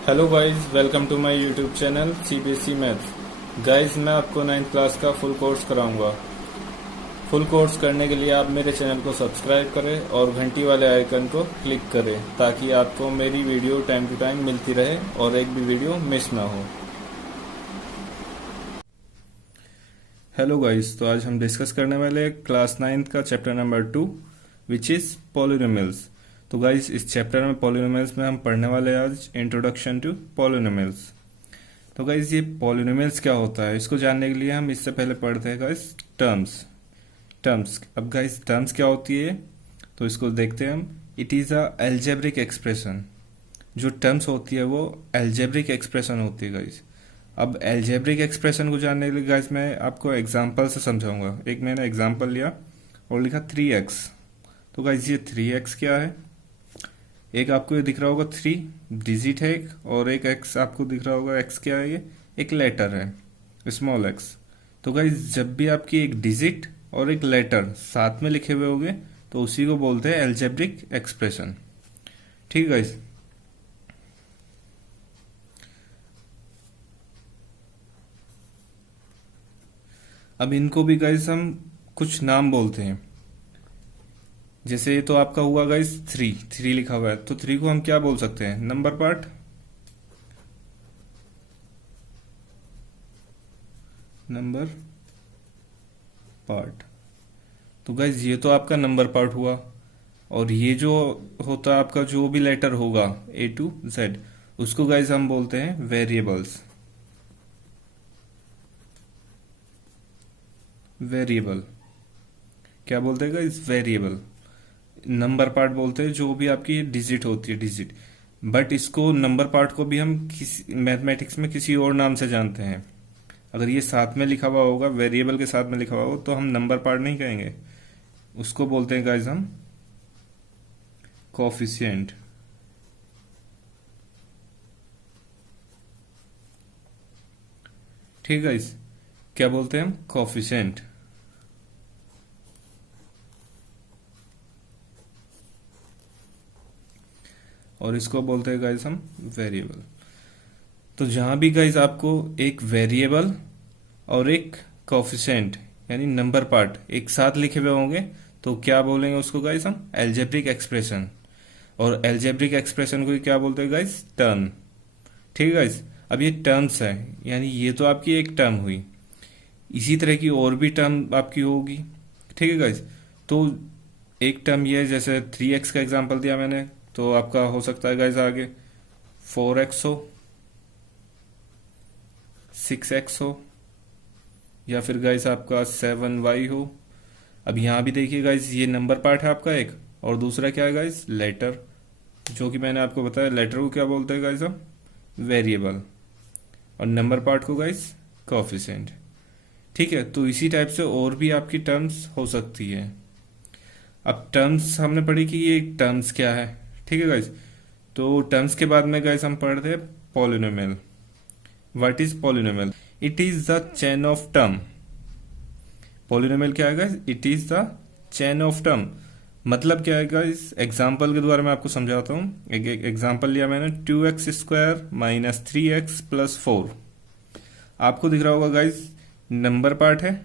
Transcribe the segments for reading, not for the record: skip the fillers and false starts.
Hello guys, welcome to my YouTube channel CBSE maths. Guys, मैं आपको 9th class का full course कराऊंगा। Full course करने के लिए आप मेरे चैनल को सब्सक्राइब करें और घंटी वाले आइकन को क्लिक करें ताकि आपको मेरी वीडियो टाइम टू टाइम मिलती रहे और एक भी वीडियो मिस ना हो। हेलो गाइस, तो आज हम डिस्कस करने वाले क्लास 9th का chapter number 2 which is polynomials. तो गाइस, इस चैप्टर में पॉलिनोमियल्स में हम पढ़ने वाले हैं आज इंट्रोडक्शन टू पॉलिनोमियल्स। तो गाइस, ये पॉलिनोमियल्स क्या होता है इसको जानने के लिए हम इससे पहले पढ़ते हैं गाइस टर्म्स। अब गाइस, टर्म्स क्या होती है तो इसको देखते हैं हम। It is a algebraic expression. जो टर्म्स होती है वो एल्जेब्रिक एक्सप्रेशन होती है गाइस। अब एल्जेब्रिक एक्सप्रेशन को जानने के लिए गाइस मैं आपको एग्जांपल से समझाऊंगा। एक मैंने एग्जांपल लिया और लिखा 3x। तो गाइस, ये 3x क्या है? एक आपको ये दिख रहा होगा 3 डिजिट है एक, और एक x आपको दिख रहा होगा x क्या है? ये एक लेटर है, स्मॉल x। तो गाइस, जब भी आपकी एक डिजिट और एक लेटर साथ में लिखे हुए होंगे तो उसी को बोलते हैं एल्जेब्रिक एक्सप्रेशन। ठीक है गाइस। अब इनको भी गाइस हम कुछ नाम बोलते हैं। जैसे ये तो आपका हुआ गाइस 3 लिखा हुआ है, तो 3 को हम क्या बोल सकते हैं? Number part. Number part. तो गाइस, ये तो आपका नंबर पार्ट हुआ। और ये जो होता है आपका जो भी लेटर होगा A to Z, उसको गाइस हम बोलते हैं वेरिएबल्स। वेरिएबल क्या बोलते हैं गाइस? वेरिएबल। नंबर पार्ट बोलते हैं जो भी आपकी डिजिट होती है, डिजिट। बट इसको नंबर पार्ट को भी हम किसी मैथमेटिक्स में किसी और नाम से जानते हैं। अगर ये साथ में लिखा हुआ होगा, वेरिएबल के साथ में लिखा हुआ हो, तो हम नंबर पार्ट नहीं कहेंगे, उसको बोलते हैं गाइस हम कोफिशिएंट। ठीक है गाइस, क्या बोलते हैं हम? कोफिशिएंट। और इसको बोलते हैं गाइस हम वेरिएबल। तो जहां भी गाइस आपको एक वेरिएबल और एक कोफिशिएंट यानी नंबर पार्ट एक साथ लिखे हुए होंगे तो क्या बोलेंगे उसको गाइस? हम एल्जेब्रिक एक्सप्रेशन। और एल्जेब्रिक एक्सप्रेशन को क्या बोलते हैं गाइस? टर्म। ठीक है गाइस। अब ये टर्म्स है, यानी ये तो आपकी एक टर्म हुई, इसी तरह की और भी टर्म आपकी होगी। ठीक है गाइस। तो एक टर्म ये है, जैसे 3x का एग्जांपल दिया मैंने, तो आपका हो सकता है गाइस आगे 4x हो, 6x हो, या फिर गाइस आपका 7y हो। अब यहाँ भी देखिए गाइस, ये नंबर पार्ट है आपका एक, और दूसरा क्या है गाइस? लेटर। जो कि मैंने आपको बताया, लेटर को क्या बोलते हैं गाइस? हम वेरिएबल। और नंबर पार्ट को गाइस कोफिशिएंट। ठीक है। तो इसी टाइप से और भी आपकी टर्म्स हो सकती है। अब टर्म्स हमने पढ़ी कि ये टर्म्स क्या है। ठीक है गाइस। तो टर्म्स के बाद में गाइस हम पढ़ते हैं polynomial. What is polynomial? It is the chain of term. Polynomial क्या है guys? It is the chain of term. मतलब क्या है गाइस? एग्जाम्पल के द्वारा मैं आपको समझाता हूँ। एक एग्जाम्पल लिया मैंने, 2x² माइनस 3x प्लस 4। आपको दिख रहा होगा गाइस, नंबर पार्ट है,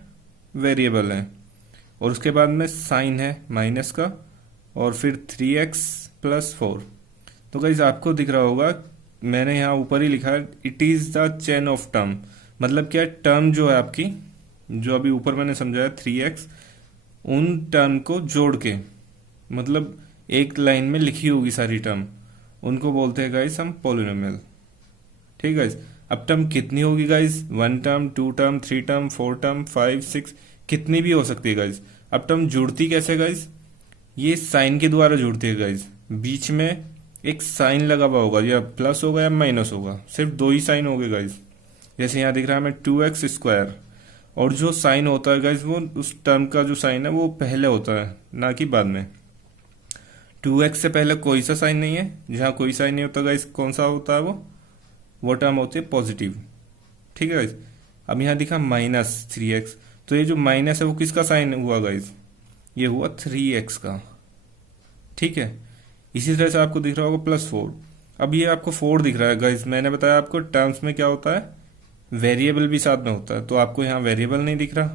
वेरिएबल है, और उसके बाद में साइन है माइनस का, और फिर 3x प्लस 4। तो गाइस, आपको दिख रहा होगा, मैंने यहाँ ऊपर ही लिखा है it is the chain of term. मतलब क्या? टर्म जो है आपकी, जो अभी ऊपर मैंने समझाया 3x, उन टर्म को जोड़ के, मतलब एक लाइन में लिखी होगी सारी टर्म, उनको बोलते हैं गाइस हम पॉलिनोमियल। ठीक है गाइस। अब टर्म कितनी होगी guys? 1 term, 2 term, 3 term, 4 term, 5, 6, कितनी भी हो सकती है गाइस। अब टर्म जुड़ती कैसे गाइस? ये साइन के द्वारा जुड़ती है गाइस। बीच में एक साइन लगा हुआ होगा, या प्लस होगा या माइनस होगा, सिर्फ दो ही साइन होंगे गाइस। जैसे यहाँ दिख रहा है हमें 2x², और जो साइन होता है गाइस, वो उस टर्म का जो साइन है वो पहले होता है, ना कि बाद में। 2x से पहले कोई सा साइन नहीं है। जहाँ कोई साइन नहीं होता गाइस, कौन सा होता है? वो टर्म होती है पॉजिटिव। ठीक है गाइस। अब यहाँ दिखा -3x, तो ये जो माइनस है वो किसका साइन हुआ गाइस? ये हुआ 3x का। ठीक है। इसी तरह से आपको दिख रहा होगा +4। अब ये आपको 4 दिख रहा है गाइस, मैंने बताया आपको टर्म्स में क्या होता है, वेरिएबल भी साथ में होता है, तो आपको यहाँ वेरिएबल नहीं दिख रहा।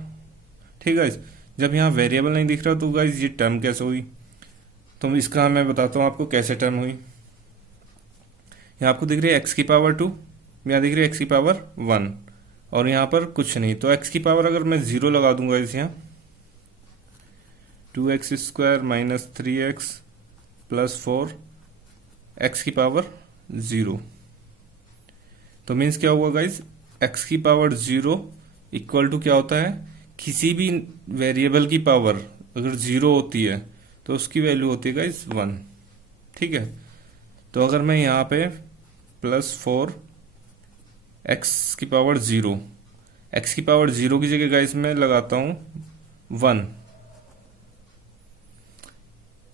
ठीक है गाइस, जब यहाँ वेरिएबल नहीं दिख रहा तो गाइस ये टर्म कैसे हुई, तो इसका मैं बताता हूँ आपको कैसे टर्म हुई। यहाँ आपको दिख रही है एक्स की पावर 2, यहाँ दिख रही है एक्स की पावर 1, और यहाँ पर कुछ नहीं, तो एक्स की पावर अगर मैं 0 लगा दूंगा इस यहाँ, 2x² minus 3x plus 4 x की पावर 0, तो मीन्स क्या हुआ गाइज, एक्स की पावर 0 इक्वल टू क्या होता है, किसी भी वेरिएबल की पावर अगर 0 होती है तो उसकी वैल्यू होती है गाइज 1। ठीक है, तो अगर मैं यहाँ पे प्लस 4 एक्स की पावर 0, एक्स की पावर 0 की जगह गाइज मैं लगाता हूँ 1।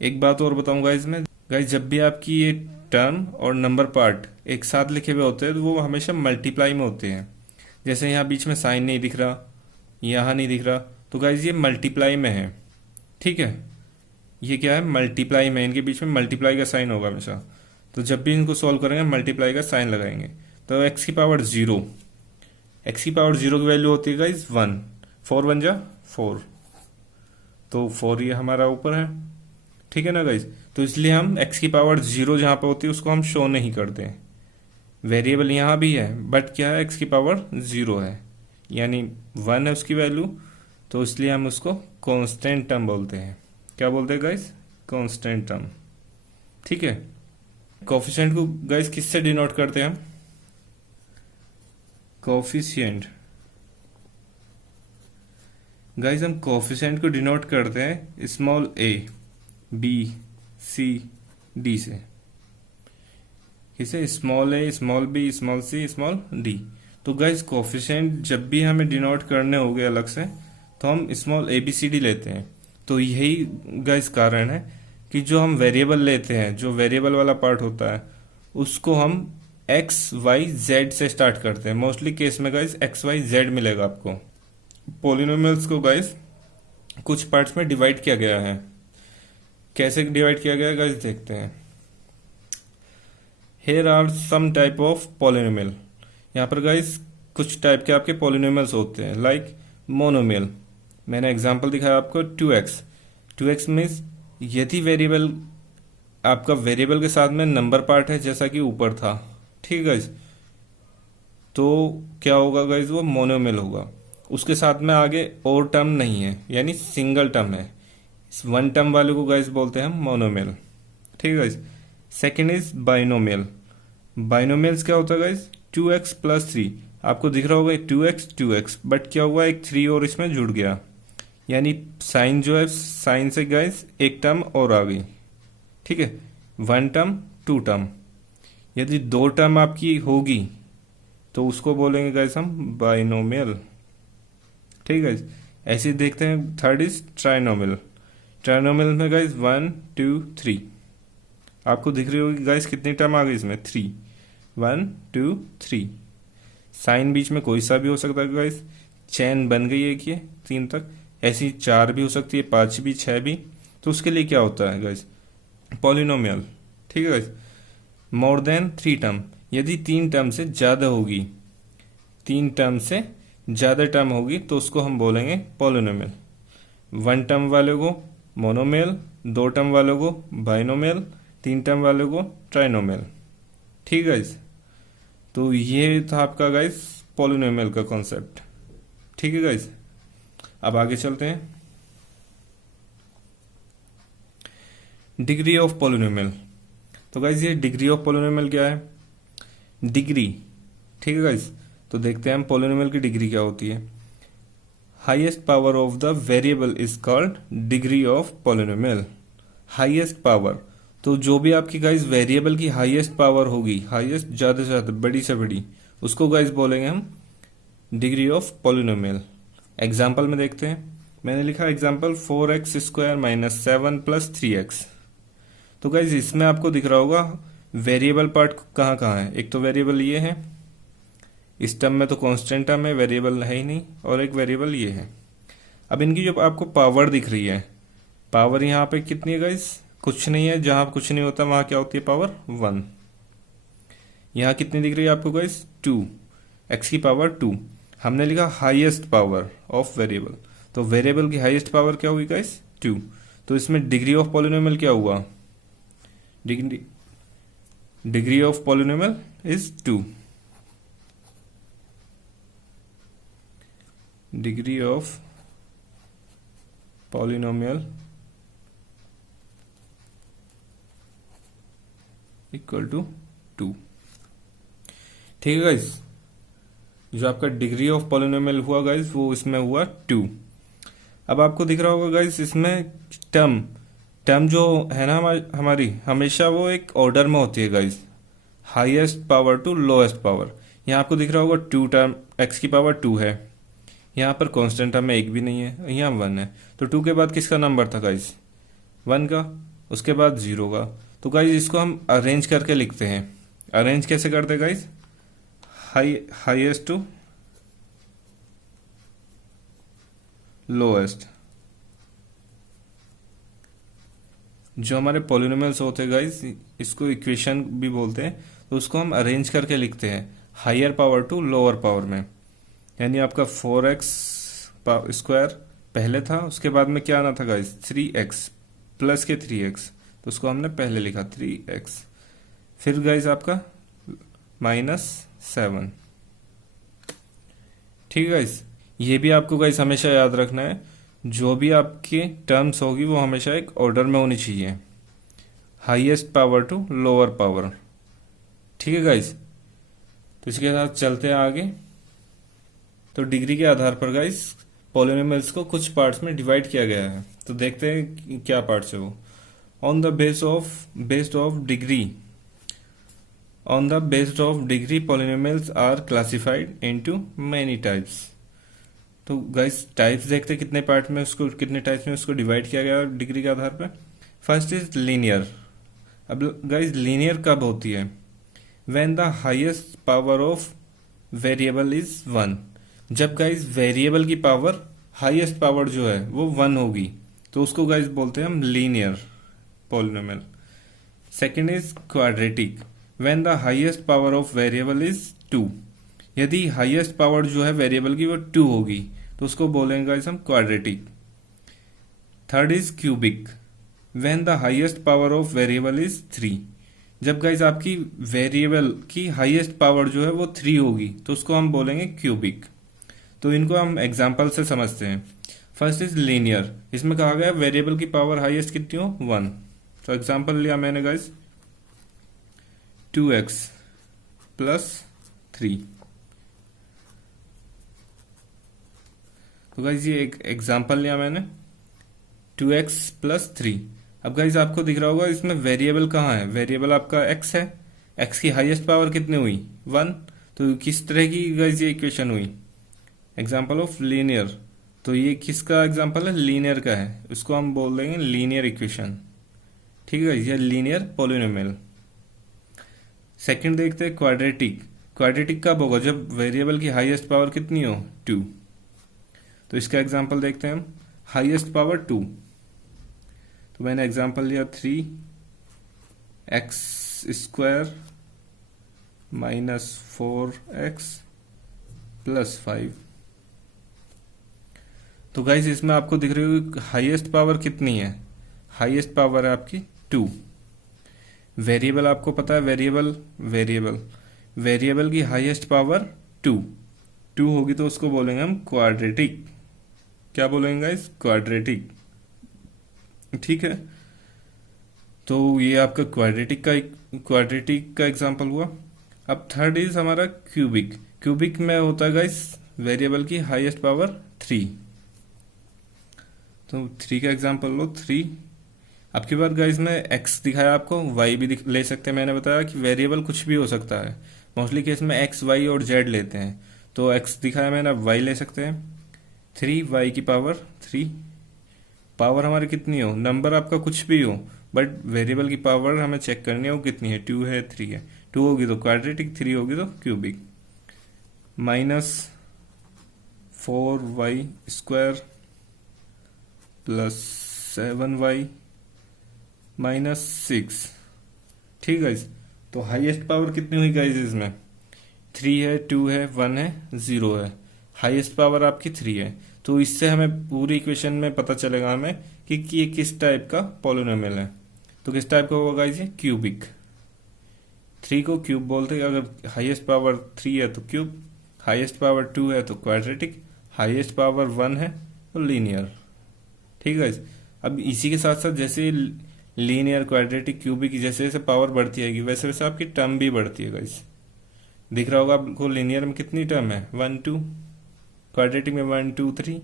एक बात और बताऊँ गाइज मैं, गाइज जब भी आपकी ये टर्म और नंबर पार्ट एक साथ लिखे हुए होते हैं तो वो हमेशा मल्टीप्लाई में होते हैं। जैसे यहाँ बीच में साइन नहीं दिख रहा, यहाँ नहीं दिख रहा, तो गाइज ये मल्टीप्लाई में है। ठीक है, ये क्या है, मल्टीप्लाई में, इनके बीच में मल्टीप्लाई का साइन होगा हमेशा, तो जब भी इनको सॉल्व करेंगे मल्टीप्लाई का साइन लगाएंगे। तो एक्स की पावर 0, एक्स की पावर 0 की वैल्यू होती है गाइज 1, 4 1 जा 4, तो 4 ये हमारा ऊपर है। ठीक है ना गाइज, तो इसलिए हम x की पावर 0 जहाँ पे होती है उसको हम शो नहीं करते। वेरिएबल यहाँ भी है बट क्या है, x की पावर 0 है, यानी 1 है उसकी वैल्यू, तो इसलिए हम उसको कांस्टेंट टर्म बोलते हैं। क्या बोलते हैं गाइज, कांस्टेंट टर्म। ठीक है, कोफिशिएंट को गाइज किससे डिनोट करते हैं हम, कोफिशिएंट गाइज हम कोफिशिएंट को डिनोट करते हैं small a b c d से। किसे, small a small b small c small d। तो गाइज कोफिशिएंट जब भी हमें डिनोट करने होंगे अलग से तो हम small a b c d लेते हैं। तो यही गाइज कारण है कि जो हम वेरिएबल लेते हैं, जो वेरिएबल वाला पार्ट होता है उसको हम x y z से स्टार्ट करते हैं। मोस्टली केस में गाइज x y z मिलेगा आपको। पॉलिनोमियल्स को गाइज कुछ पार्ट्स में डिवाइड किया गया है। कैसे डिवाइड किया गया है गाइस, देखते हैं। Here are some type of polynomial. यहाँ पर गाइस कुछ टाइप के आपके पॉलिनोमियल्स होते हैं, लाइक मोनोमियल। मैंने एग्जांपल दिखाया आपको 2x। 2x मीन्स यदि वेरिएबल आपका वेरिएबल के साथ में नंबर पार्ट है जैसा कि ऊपर था, ठीक है गाइस, तो क्या होगा गाइस, वो मोनोमियल होगा। उसके साथ में आगे और टर्म नहीं है, यानी सिंगल टर्म है। वन टर्म वाले को गाइस बोलते हैं हम मोनोमियल। ठीक है guys, second is binomial. Binomials क्या होता है गाइस, 2x प्लस 3। आपको दिख रहा होगा 2x, बट क्या हुआ, एक 3 और इसमें जुड़ गया, यानी साइन जो है, साइन से गाइस एक टर्म और आ गई। ठीक है, 1 टर्म 2 टर्म। यदि 2 टर्म आपकी होगी तो उसको बोलेंगे गाइस हम बाइनोमियल। ठीक है, ऐसे देखते हैं। Third is trinomial. ट्राइनोमियल में गाइस 1 2 3। आपको दिख रही होगी गाइस कितनी टर्म आ गई इसमें, 3, 1 2 3। साइन बीच में कोई सा भी हो सकता है गाइस, चैन बन गई है कि 3 तक, ऐसी 4 भी हो सकती है, 5 भी, 6 भी। तो उसके लिए क्या होता है गाइस, पॉलिनोमियल। ठीक है गाइस, मोर देन 3 टर्म। यदि 3 टर्म से ज्यादा होगी, 3 टर्म से ज्यादा टर्म होगी तो उसको हम बोलेंगे पॉलिनोमियल। 1 टर्म वाले को मोनोमियल, 2 टर्म वाले को बाइनोमियल, 3 टर्म वाले को ट्राइनोमियल। ठीक है गाइस, तो ये था आपका गाइस पॉलिनोमियल का कॉन्सेप्ट। ठीक है गाइस, अब आगे चलते हैं। Degree of polynomial. तो गाइस ये डिग्री ऑफ पॉलिनोमियल क्या है, डिग्री। ठीक है गाइस, तो देखते हैं हम पॉलिनोमियल की डिग्री क्या होती है। Highest power of the variable is called degree of polynomial. Highest power, तो जो भी आपकी गाइस वेरिएबल की हाईएस्ट पावर होगी, हाईएस्ट ज्यादा से ज्यादा, बड़ी से बड़ी, उसको गाइस बोलेंगे हम डिग्री ऑफ पॉलिनोमियल। एग्जाम्पल में देखते हैं। मैंने लिखा example 4x² minus 7 plus 3x। तो गाइस इसमें आपको दिख रहा होगा वेरिएबल पार्ट कहाँ कहाँ है। एक तो वेरिएबल ये है, इस टर्म में तो कांस्टेंट टर्म है, वेरिएबल है ही नहीं, और एक वेरिएबल ये है। अब इनकी जो आपको पावर दिख रही है, पावर यहाँ पे कितनी है गाइस, कुछ नहीं है। जहां कुछ नहीं होता वहां क्या होती है, पावर 1। यहाँ कितनी दिख रही है आपको गाइस? 2, एक्स की पावर 2। हमने लिखा हाईएस्ट पावर ऑफ वेरिएबल, तो वेरिएबल की हाईएस्ट पावर क्या होगी गाइस? 2। तो इसमें डिग्री ऑफ पॉलिनोमियल क्या हुआ? Degree of polynomial is 2। Degree of polynomial equal to 2। ठीक है गाइस, जो आपका डिग्री ऑफ पॉलिनोमियल हुआ गाइस वो इसमें हुआ 2। अब आपको दिख रहा होगा गाइस इसमें टर्म टर्म जो है ना हमारी हमेशा वो एक ऑर्डर में होती है guys, highest power to lowest power. यहाँ आपको दिख रहा होगा 2 टर्म, एक्स की पावर 2 है, यहाँ पर कांस्टेंट टर्म में एक भी नहीं है, यहाँ 1 है। तो 2 के बाद किसका नंबर था गाइस? 1 का, उसके बाद 0 का। तो गाइस इसको हम अरेंज करके लिखते हैं। अरेंज कैसे करते हैं गाइस? Highest to lowest. जो हमारे पॉलिनोमियल्स होते हैं गाइस, इसको इक्वेशन भी बोलते हैं, तो उसको हम अरेंज करके लिखते हैं higher power to lower power में। यानी आपका 4x स्क्वायर पहले था, उसके बाद में क्या आना था गाइस? 3x प्लस के 3x, तो उसको हमने पहले लिखा 3x। फिर गाइस आपका -7। ठीक है गाइस, ये भी आपको गाइस हमेशा याद रखना है, जो भी आपकी टर्म्स होगी वो हमेशा एक ऑर्डर में होनी चाहिए, highest power to lower power. ठीक है गाइस, तो इसके साथ चलते हैं आगे। तो डिग्री के आधार पर गाइस पॉलिनोमियल्स को कुछ पार्ट्स में डिवाइड किया गया है, तो देखते हैं कि क्या पार्ट्स है वो। On the based of degree polynomials are classified into many types. तो गाइस टाइप्स देखते हैं कितने पार्ट में उसको, कितने टाइप्स में उसको डिवाइड किया गया डिग्री के आधार पर। First is linear. अब गाइस लीनियर कब होती है? When the highest power of variable is 1। जब गाइस वेरिएबल की पावर हाईएस्ट पावर जो है वो 1 होगी, तो उसको गाइस बोलते हैं हम linear polynomial. Second is quadratic. When the highest power of variable is 2। यदि हाईएस्ट पावर जो है वेरिएबल की वो 2 होगी, तो उसको बोलेंगे गाइस हम quadratic. Third is cubic. When the highest power of variable is 3। जब गाइस आपकी वेरिएबल की हाईएस्ट पावर जो है वो 3 होगी, तो उसको हम बोलेंगे क्यूबिक। तो इनको हम एग्जाम्पल से समझते हैं। First is linear. इसमें कहा गया वेरिएबल की पावर हाईएस्ट कितनी हो? 1। तो एग्जाम्पल लिया मैंने गाइस 2x प्लस 3। तो गाइज ये एक एग्जाम्पल लिया मैंने 2x प्लस 3। अब गाइज आपको दिख रहा होगा इसमें वेरिएबल कहाँ है? वेरिएबल आपका x है, x की हाईएस्ट पावर कितनी हुई? 1। तो किस तरह की गाइज ये इक्वेशन हुई? Example of linear. तो ये किसका एग्जाम्पल है? लीनियर का है, उसको हम बोल देंगे लीनियर इक्वेशन। ठीक है, ये लीनियर पॉलिनोमियल। सेकंड देखते हैं क्वाड्रेटिक। क्वाड्रेटिक कब होगा? जब वेरिएबल की हाईएस्ट पावर कितनी हो? 2। तो इसका एग्जाम्पल देखते हैं हम, हाईएस्ट पावर 2। तो मैंने एग्जाम्पल लिया 3x स्क्वायर -4x प्लस 5। तो गाइस इसमें आपको दिख रही होगी हाईएस्ट पावर कितनी है? हाईएस्ट पावर है आपकी 2। वेरिएबल आपको पता है, वेरिएबल की हाईएस्ट पावर 2 होगी, तो उसको बोलेंगे हम क्वाड्रेटिक। क्या बोलेंगे गाइस? क्वाड्रेटिक। ठीक है, तो ये आपका क्वाड्रेटिक का एग्जांपल हुआ। अब थर्ड इज हमारा क्यूबिक। क्यूबिक में होता है गाइस वेरिएबल की हाईएस्ट पावर 3। तो 3 का एग्जांपल लो 3। अब की बार गाइस में x दिखाया आपको, y भी ले सकते हैं। मैंने बताया कि वेरिएबल कुछ भी हो सकता है, मोस्टली केस में x, y और z लेते हैं। तो x दिखाया मैंने, अब y ले सकते हैं। 3y की पावर 3। पावर हमारी कितनी हो? नंबर आपका कुछ भी हो, बट वेरिएबल की पावर हमें चेक करनी है वो कितनी है। 2 है, 3 है। 2 होगी तो क्वाड्रेटिक, 3 होगी तो cubic. -4y square plus 7y -6। ठीक है, तो तो हाईएस्ट पावर कितनी हुई गाइस इसमें? 3 है, 2 है, 1 है, 0 है। हाईएस्ट पावर आपकी 3 है। तो इससे हमें पूरी इक्वेशन में पता चलेगा हमें कि ये किस टाइप का पॉलिनोमियल है। तो किस टाइप का होगा गाइस? ये क्यूबिक। 3 को क्यूब बोलते हैं। अगर हाईएस्ट पावर 3 है तो क्यूब, हाईएस्ट पावर 2 है तो क्वाड्रेटिक, हाईएस्ट पावर 1 है तो लीनियर। ठीक है गाइस। अब इसी के साथ साथ जैसे लीनियर, क्वाड्रेटिक, क्यूबिक जैसे जैसे पावर बढ़ती आएगी वैसे वैसे आपकी टर्म भी बढ़ती है गाइस। दिख रहा होगा आपको लीनियर में कितनी टर्म है? 1 2, क्वाड्रेटिक में 1 2 3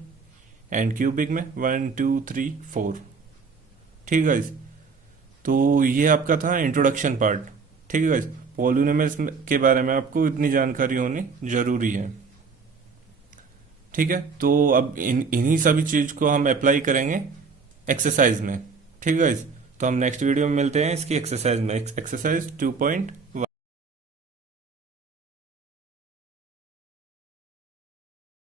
एंड क्यूबिक में 1 2 3 4। ठीक है गाइस। तो ये आपका था इंट्रोडक्शन पार्ट। ठीक है गाइस। पॉलिनोमियल्स के बारे में आपको इतनी जानकारी होनी जरूरी है। ठीक है। तो अब इन्हीं सभी चीज को हम अप्लाई करेंगे एक्सरसाइज में। ठीक है गाइस। तो हम नेक्स्ट वीडियो में मिलते हैं इसकी एक्सरसाइज में, एक्सरसाइज 2.1।